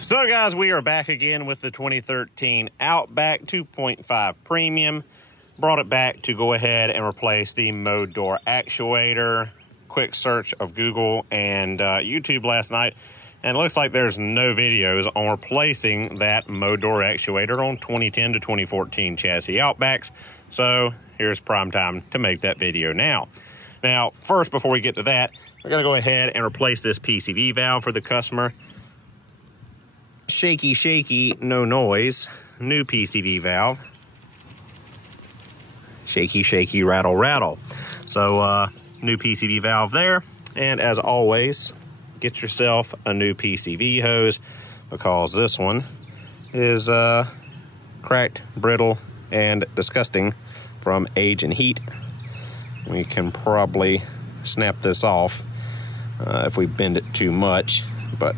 So guys, we are back again with the 2013 Outback 2.5 Premium. Brought it back to go ahead and replace the mode door actuator. Quick search of Google and YouTube last night, and it looks like there's no videos on replacing that mode door actuator on 2010 to 2014 chassis Outbacks. So here's prime time to make that video now. Now, first, before we get to that, we're gonna go ahead and replace this PCV valve for the customer. Shaky, shaky, no noise. New PCV valve. Shaky, shaky, rattle, rattle. So, new PCV valve there. And as always, get yourself a new PCV hose, because this one is cracked, brittle, and disgusting from age and heat. We can probably snap this off if we bend it too much, but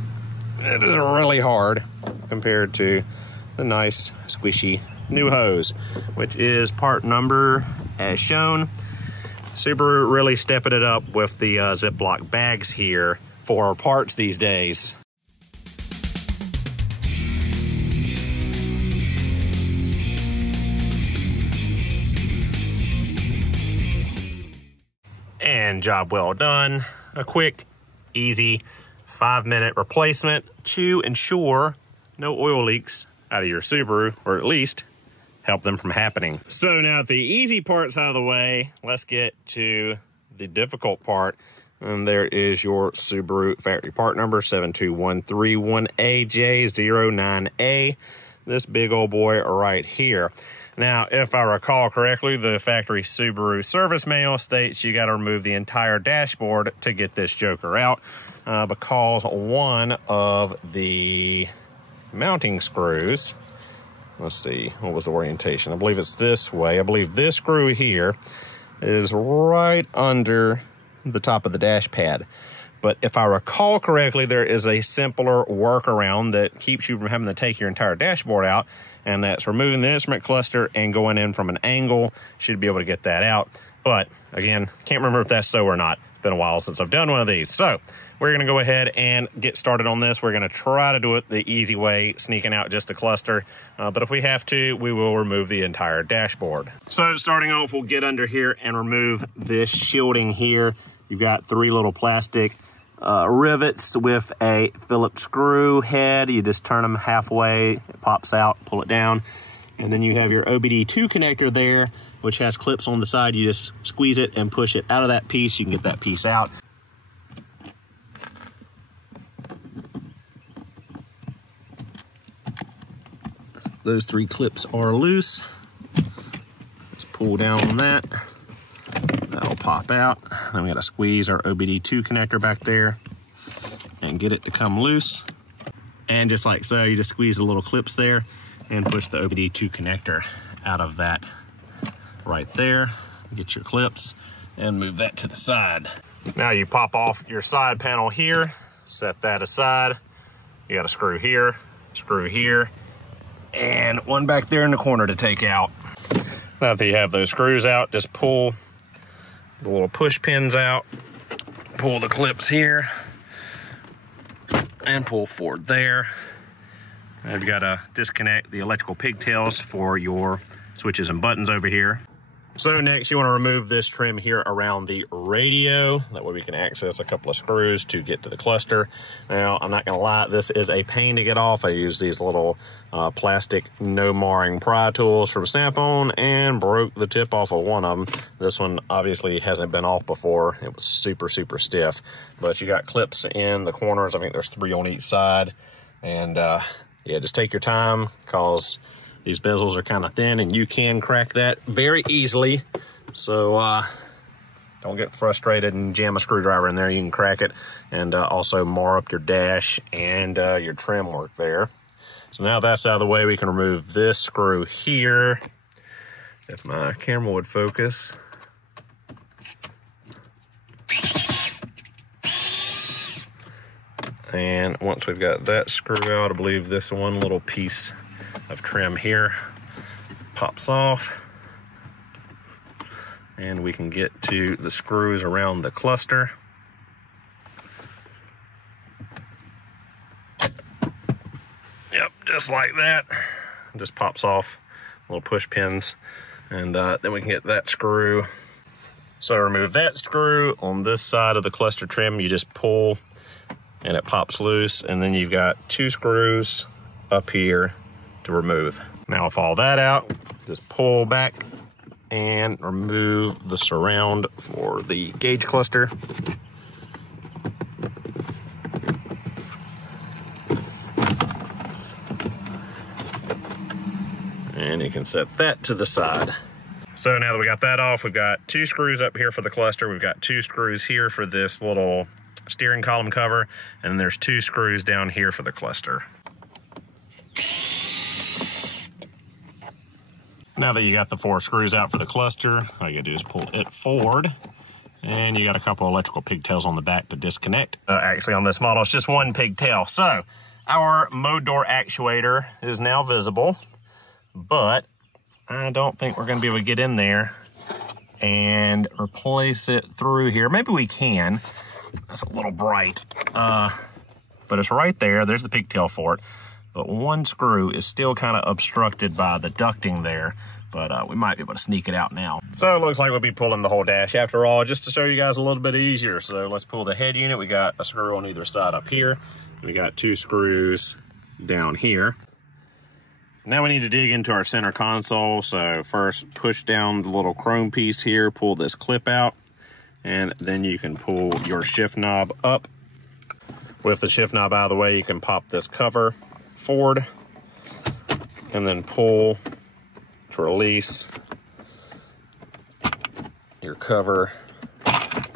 it is really hard compared to the nice, squishy new hose, which is part number as shown. Subaru really stepping it up with the Ziploc bags here for parts these days. And job well done. A quick, easy 5-minute replacement to ensure no oil leaks out of your Subaru, or at least help them from happening. So now the easy part's out of the way, let's get to the difficult part. And there is your Subaru factory part number 72131AJ09A. This big old boy right here. Now, if I recall correctly, the factory Subaru service manual states you got to remove the entire dashboard to get this joker out, because one of the mounting screws, let's see, what was the orientation? I believe it's this way. I believe this screw here is right under the top of the dash pad. But if I recall correctly, there is a simpler workaround that keeps you from having to take your entire dashboard out, and that's removing the instrument cluster and going in from an angle. Should be able to get that out. But again, can't remember if that's so or not. Been a while since I've done one of these. So we're gonna go ahead and get started on this. We're gonna try to do it the easy way, sneaking out just a cluster. But if we have to, we will remove the entire dashboard. So starting off, we'll get under here and remove this shielding here. You've got 3 little plastic rivets with a Phillips screw head. You just turn them halfway, it pops out, pull it down. And then you have your OBD2 connector there, which has clips on the side. You just squeeze it and push it out of that piece. You can get that piece out. So those 3 clips are loose. Let's pull down on that. That'll pop out. Then we gotta squeeze our OBD2 connector back there and get it to come loose. And just like so, you just squeeze the little clips there and push the OBD2 connector out of that right there. Get your clips and move that to the side. Now you pop off your side panel here, set that aside. You got a screw here, and one back there in the corner to take out. Now that you have those screws out, just pull the little push pins out, pull the clips here, and pull forward there. Now you've got to disconnect the electrical pigtails for your switches and buttons over here. So next you want to remove this trim here around the radio. That way we can access a couple of screws to get to the cluster. Now, I'm not going to lie, this is a pain to get off. I use these little plastic no marring pry tools from Snap-on and broke the tip off of one of them. This one obviously hasn't been off before. It was super, super stiff. But you got clips in the corners. I think there's 3 on each side. And yeah, just take your time, because these bezels are kind of thin and you can crack that very easily. So don't get frustrated and jam a screwdriver in there. You can crack it and also mar up your dash and your trim work there. So now that's out of the way, we can remove this screw here. If my camera would focus. And once we've got that screw out, I believe this one little piece of trim here pops off, and we can get to the screws around the cluster. just like that. It just pops off, little push pins, and then we can get that screw. So remove that screw on this side of the cluster trim. You just pull and it pops loose, and then you've got 2 screws up here to remove. Now with all that out, just pull back and remove the surround for the gauge cluster. And you can set that to the side. So now that we got that off, we've got 2 screws up here for the cluster. We've got 2 screws here for this little steering column cover, and then there's 2 screws down here for the cluster. Now that you got the 4 screws out for the cluster, all you gotta do is pull it forward, and you got a couple electrical pigtails on the back to disconnect. Actually on this model, it's just 1 pigtail. So our mode door actuator is now visible, but I don't think we're gonna be able to get in there and replace it through here. Maybe we can. That's a little bright, but it's right there. There's the pigtail for it. But 1 screw is still kind of obstructed by the ducting there, but we might be able to sneak it out now. So it looks like we'll be pulling the whole dash after all, just to show you guys a little bit easier. So let's pull the head unit. We got a screw on either side up here. We got 2 screws down here. Now we need to dig into our center console. So first push down the little chrome piece here, pull this clip out, and then you can pull your shift knob up. With the shift knob out of the way, you can pop this cover forward and then pull to release your cover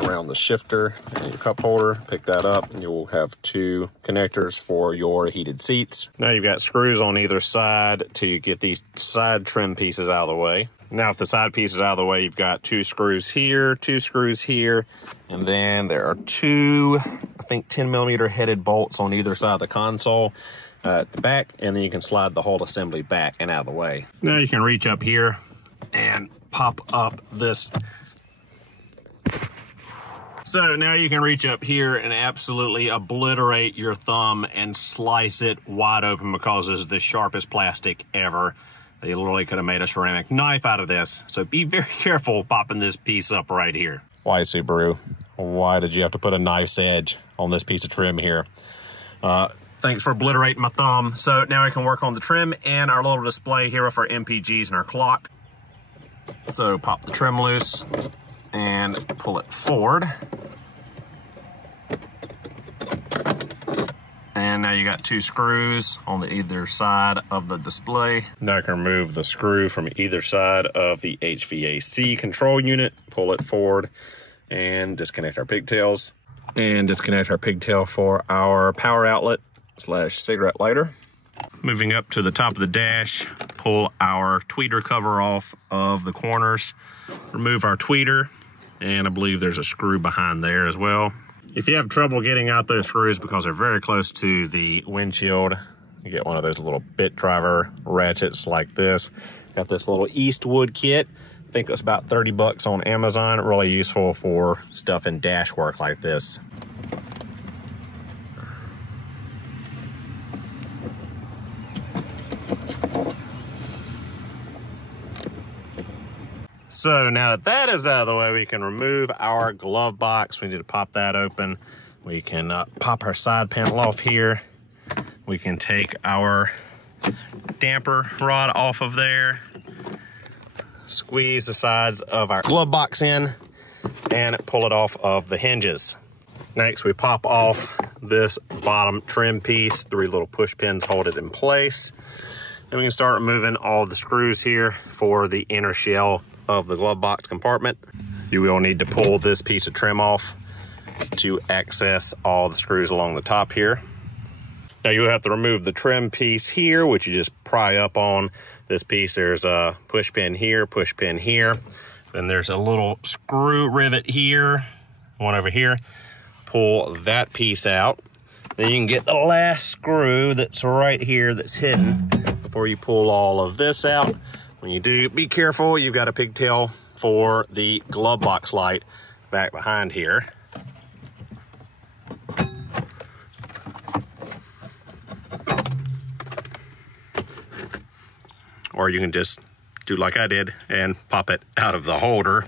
around the shifter and your cup holder. Pick that up and you'll have 2 connectors for your heated seats. Now you've got screws on either side to get these side trim pieces out of the way. Now if the side piece is out of the way, you've got 2 screws here, 2 screws here, and then there are 2, I think 10mm headed bolts on either side of the console at the back, and then you can slide the whole assembly back and out of the way. Now you can reach up here and pop up this. So now you can reach up here and absolutely obliterate your thumb and slice it wide open, because this is the sharpest plastic ever. They literally could have made a ceramic knife out of this. So be very careful popping this piece up right here. Why, Subaru? Why did you have to put a knife's edge on this piece of trim here? Thanks for obliterating my thumb. So now I can work on the trim and our little display here with our MPGs and our clock. So pop the trim loose and pull it forward. And now you got 2 screws on the either side of the display. Now I can remove the screw from either side of the HVAC control unit, pull it forward, and disconnect our pigtails. And disconnect our pigtail for our power outlet / cigarette lighter. Moving up to the top of the dash, pull our tweeter cover off of the corners, remove our tweeter, and I believe there's a screw behind there as well. If you have trouble getting out those screws because they're very close to the windshield, you get one of those little bit driver ratchets like this. Got this little Eastwood kit. I think it's about 30 bucks on Amazon. Really useful for stuff in dash work like this. So now that is out of the way, we can remove our glove box. We need to pop that open. We can pop our side panel off here. We can take our damper rod off of there, squeeze the sides of our glove box in, and pull it off of the hinges. Next, we pop off this bottom trim piece. 3 little push pins hold it in place. And we can start removing all the screws here for the inner shell of the glove box compartment. You will need to pull this piece of trim off to access all the screws along the top here. Now you'll have to remove the trim piece here, which you just pry up on this piece. There's a push pin here, push pin here. Then there's a little screw rivet here, one over here. Pull that piece out. Then you can get the last screw that's right here that's hidden before you pull all of this out. When you do, be careful. You've got a pigtail for the glove box light back behind here. or you can just do like I did and pop it out of the holder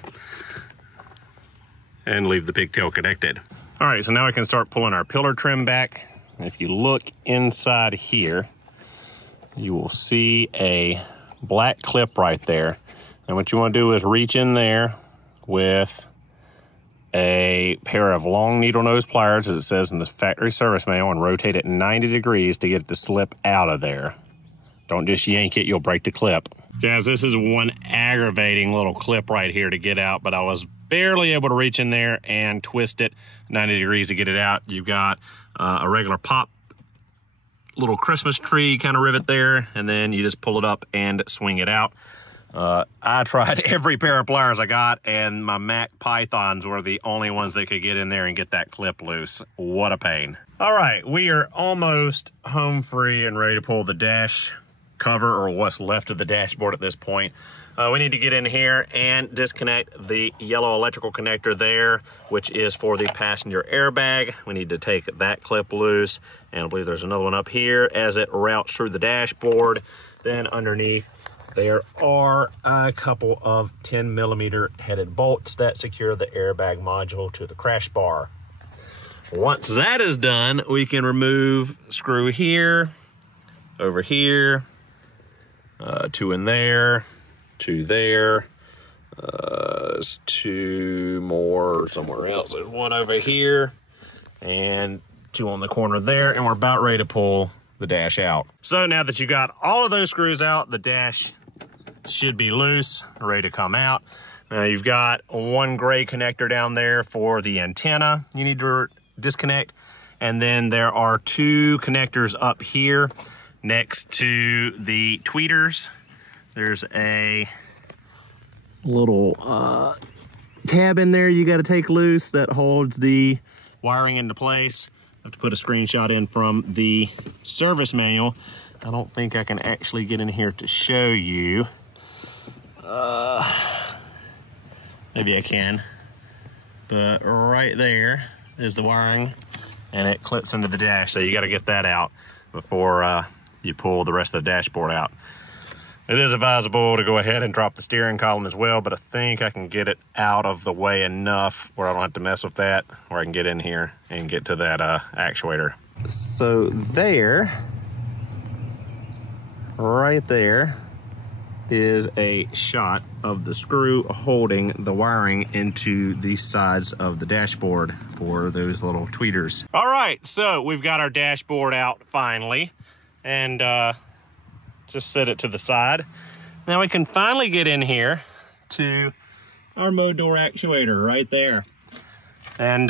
and leave the pigtail connected. All right, so now we can start pulling our pillar trim back. If you look inside here, you will see a black clip right there. And what you want to do is reach in there with a pair of long needle nose pliers, as it says in the factory service manual, and rotate it 90 degrees to get it to slip out of there. Don't just yank it, you'll break the clip. Guys, this is one aggravating little clip right here to get out, but I was barely able to reach in there and twist it 90 degrees to get it out. You've got a regular pop little Christmas tree kind of rivet there, and then you just pull it up and swing it out. I tried every pair of pliers I got, and my Mac Pythons were the only ones that could get in there and get that clip loose. What a pain. All right, we are almost home free and ready to pull the dash cover, or what's left of the dashboard at this point. We need to get in here and disconnect the yellow electrical connector there, which is for the passenger airbag. We need to take that clip loose, and I believe there's another one up here as it routes through the dashboard. Then underneath, there are a couple of 10mm headed bolts that secure the airbag module to the crash bar. Once that is done, we can remove screw here, over here, two in there, two there, there's two more somewhere else. There's one over here and two on the corner there, and we're about ready to pull the dash out. So now that you got all of those screws out, the dash should be loose, ready to come out. Now you've got one gray connector down there for the antenna you need to disconnect, and then there are two connectors up here next to the tweeters. There's a little tab in there you got to take loose that holds the wiring into place. I have to put a screenshot in from the service manual. I don't think I can actually get in here to show you. Maybe I can, but right there is the wiring, and it clips into the dash, so you got to get that out before you pull the rest of the dashboard out. It is advisable to go ahead and drop the steering column as well, but I think I can get it out of the way enough where I don't have to mess with that, where I can get in here and get to that actuator. So there, right there, is a shot of the screw holding the wiring into the sides of the dashboard for those little tweeters. All right, so we've got our dashboard out finally, and just set it to the side. Now we can finally get in here to our mode door actuator right there. And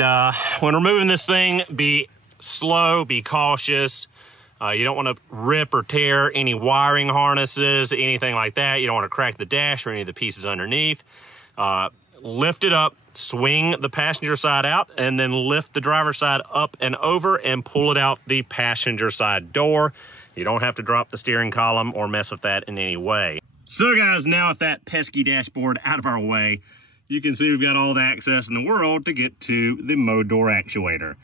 when removing this thing, be slow, be cautious. You don't want to rip or tear any wiring harnesses, anything like that. You don't want to crack the dash or any of the pieces underneath. Lift it up, swing the passenger side out, and then lift the driver's side up and over and pull it out the passenger side door. You don't have to drop the steering column or mess with that in any way. So guys, now with that pesky dashboard out of our way, you can see we've got all the access in the world to get to the mode door actuator.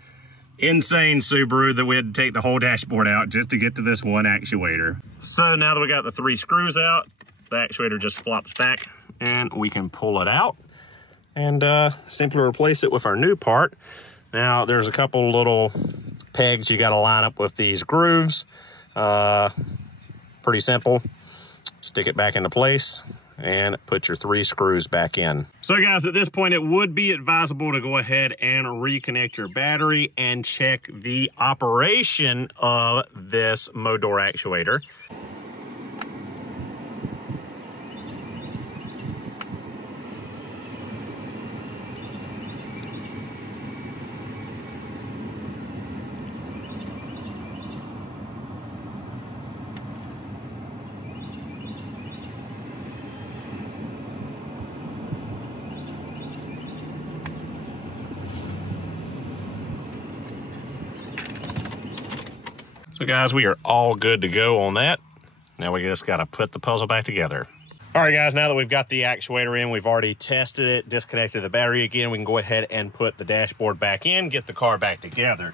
Insane Subaru that we had to take the whole dashboard out just to get to this one actuator. So now that we got the three screws out, the actuator just flops back and we can pull it out and simply replace it with our new part. Now there's a couple little pegs you got to line up with these grooves. Pretty simple. Stick it back into place and put your three screws back in. So guys, at this point, it would be advisable to go ahead and reconnect your battery and check the operation of this mode door actuator. So guys, we are all good to go on that. Now we just got to put the puzzle back together. All right guys, now that we've got the actuator in, we've already tested it, disconnected the battery again, we can go ahead and put the dashboard back in, get the car back together.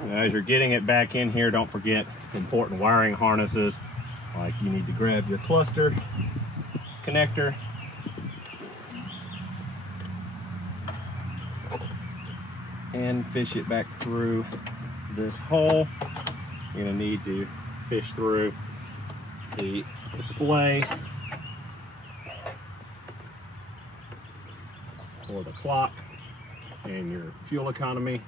Now, as you're getting it back in here, don't forget important wiring harnesses. Like you need to grab your cluster connector, and fish it back through this hole. You're gonna need to fish through the display or the clock and your fuel economy.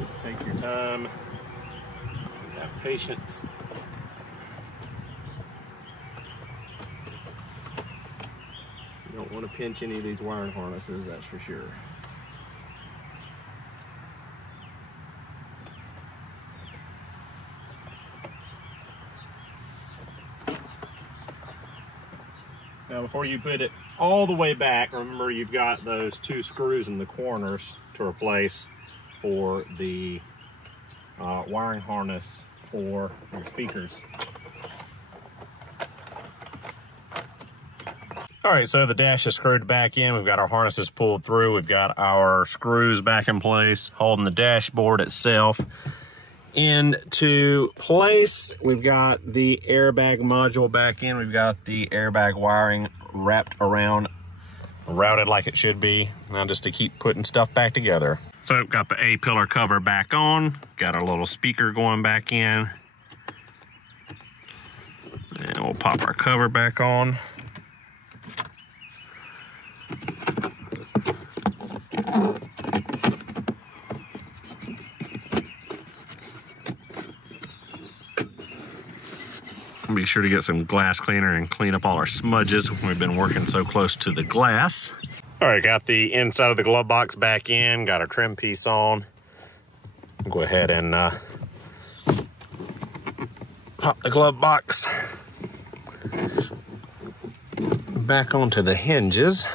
Just take your time, have patience. You don't want to pinch any of these wiring harnesses, that's for sure. Now before you put it all the way back, remember you've got those 2 screws in the corners to replace for the wiring harness for your speakers. All right, so the dash is screwed back in. We've got our harnesses pulled through. We've got our screws back in place, holding the dashboard itself into place. We've got the airbag module back in. We've got the airbag wiring wrapped around, routed like it should be. Now just to keep putting stuff back together. So got the A-pillar cover back on, got our little speaker going back in. And we'll pop our cover back on. Be sure to get some glass cleaner and clean up all our smudges. We've been working so close to the glass. All right, got the inside of the glove box back in, got our trim piece on. Go ahead and pop the glove box back onto the hinges.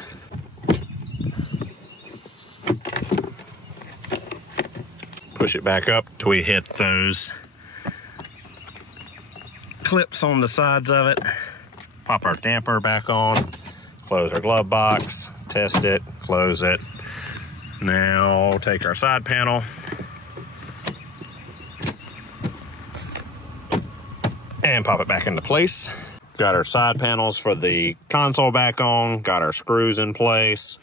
Push it back up till we hit those clips on the sides of it. Pop our damper back on, close our glove box, test it, close it. Now take our side panel and pop it back into place. Got our side panels for the console back on, got our screws in place.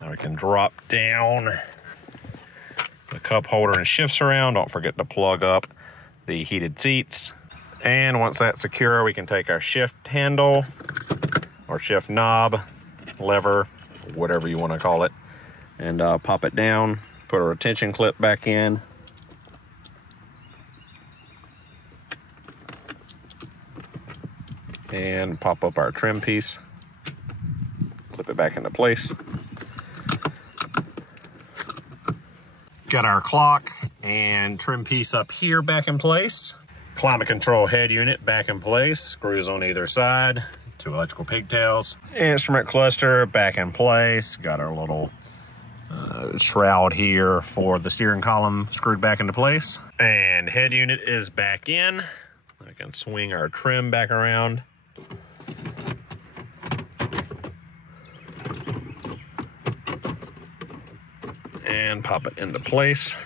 Now we can drop down the cup holder and shifts around. Don't forget to plug up the heated seats. And once that's secure, we can take our shift handle or shift knob, lever, whatever you want to call it, and pop it down, put a retention clip back in. And pop up our trim piece, clip it back into place. Got our clock and trim piece up here back in place. Climate control head unit back in place, screws on either side, 2 electrical pigtails. Instrument cluster back in place. Got our little shroud here for the steering column screwed back into place. And head unit is back in. I can swing our trim back around. And pop it into place.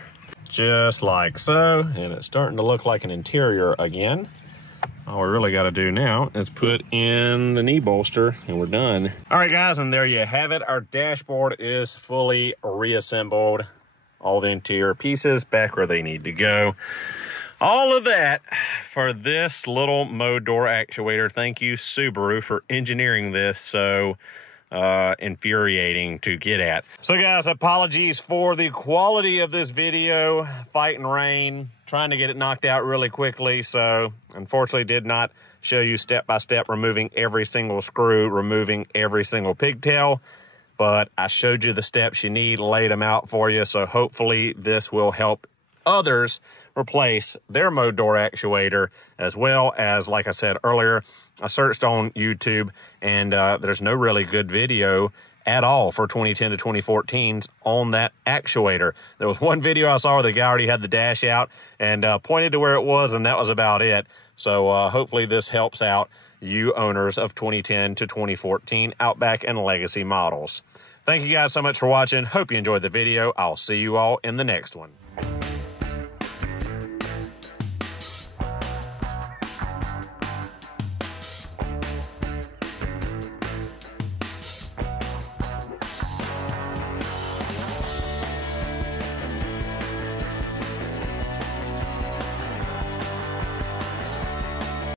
Just like so, and it's starting to look like an interior again. All we really got to do now is put in the knee bolster and we're done. All right, guys, and there you have it. Our dashboard is fully reassembled. All the interior pieces back where they need to go. All of that for this little mode door actuator. Thank you, Subaru, for engineering this so infuriating to get at. So guys, apologies for the quality of this video. Fighting rain, trying to get it knocked out really quickly, so unfortunately did not show you step by step removing every single screw, removing every single pigtail, but I showed you the steps you need, laid them out for you, so hopefully this will help others replace their mode door actuator, as well as, like I said earlier, I searched on YouTube, and there's no really good video at all for 2010 to 2014s on that actuator. There was one video I saw where the guy already had the dash out and pointed to where it was, and that was about it. So hopefully this helps out you owners of 2010 to 2014 Outback and Legacy models. Thank you guys so much for watching. Hope you enjoyed the video. I'll see you all in the next one.